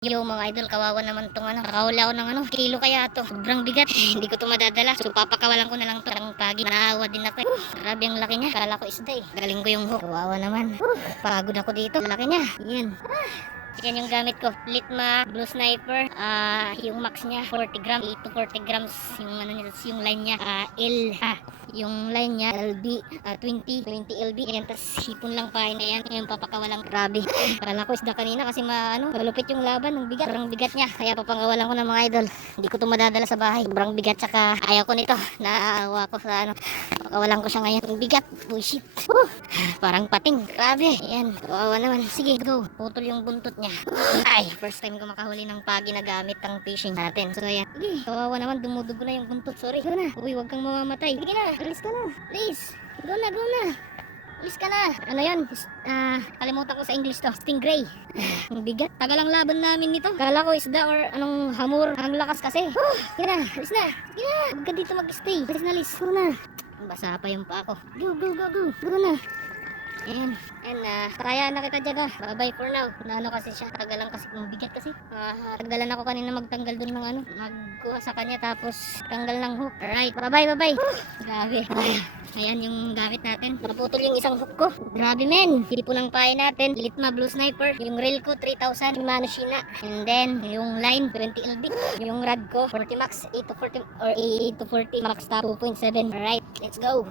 Yo mga idol, kawawa naman tong nakahuli ako ng kilo kaya to. Sobrang bigat. Hindi ko to madadala. So papakawalan ko na lang to. Ang pagi, naawa din ako. Grabe ang laki niya. Kala ko isda Galing ko yung hook. Kawawa naman. Pagod ako dito. Laki niya. Yan. Yan yung gamit ko. Litma Blue Sniper. Yung max niya 40 grams. 8 to 40 grams. Yung niya, yung line niya L. Yung line niya LB 20 LB. Yan, tas hipon lang pa yan. Yung papakawalan. Grabe. Kala ko isda kanina kasi malupit yung laban ng bigat. Sobrang bigat niya. Kaya papangawalan ko ng mga idol. Hindi ko to madadala sa bahay. Sobrang bigat, tsaka ayaw ko nito. Naaawa ko sa pakawalan ko siya ngayon. Ang bigat. Bullshit. Parang pating. Grabe. Ayan. Kawawa naman. Sige, go. Putol yung buntot niya. Ay, first time ko makahuli ng pagi na gamit ang fishing natin. So ayan. Sige. Kawawa naman. Dumudugo na yung buntot. Sorry. Go na. Uy, wag kang mamamatay. Sige na. Release ka na. Please. Go na, go na. Alis ka na. Ano yan? Kalimutan ko sa English to. Stingray. Ang bigat. Tagal ang laban namin nito. Kala ko isda or anong hamur. Ang lakas kasi. Sige na. Alis na. Sige na. Huwag ka dito mag-stay. Alis na, alis. Go na. Basa pa yung pa ako. Go, go, go, go. Go na. And kaya na kita dyan. Bye-bye for now. Kasi siya. Tagalan kasi. Bigat kasi. Tagalan ako kanina magtanggal dun ng magkuha sa kanya. Tapos tanggal ng hook. Alright. Bye-bye, bye-bye. Grabe. Ayan yung gamit natin. Naputol yung isang hook ko. Grabe men. Tipo ng pahay natin. Litma Blue Sniper. Yung reel ko 3,000. Shimano Shina. And then yung line 20 LB. Yung rod ko 40 max. 8 to 40 or 8 to 40 max top 2.7. Alright. Let's go.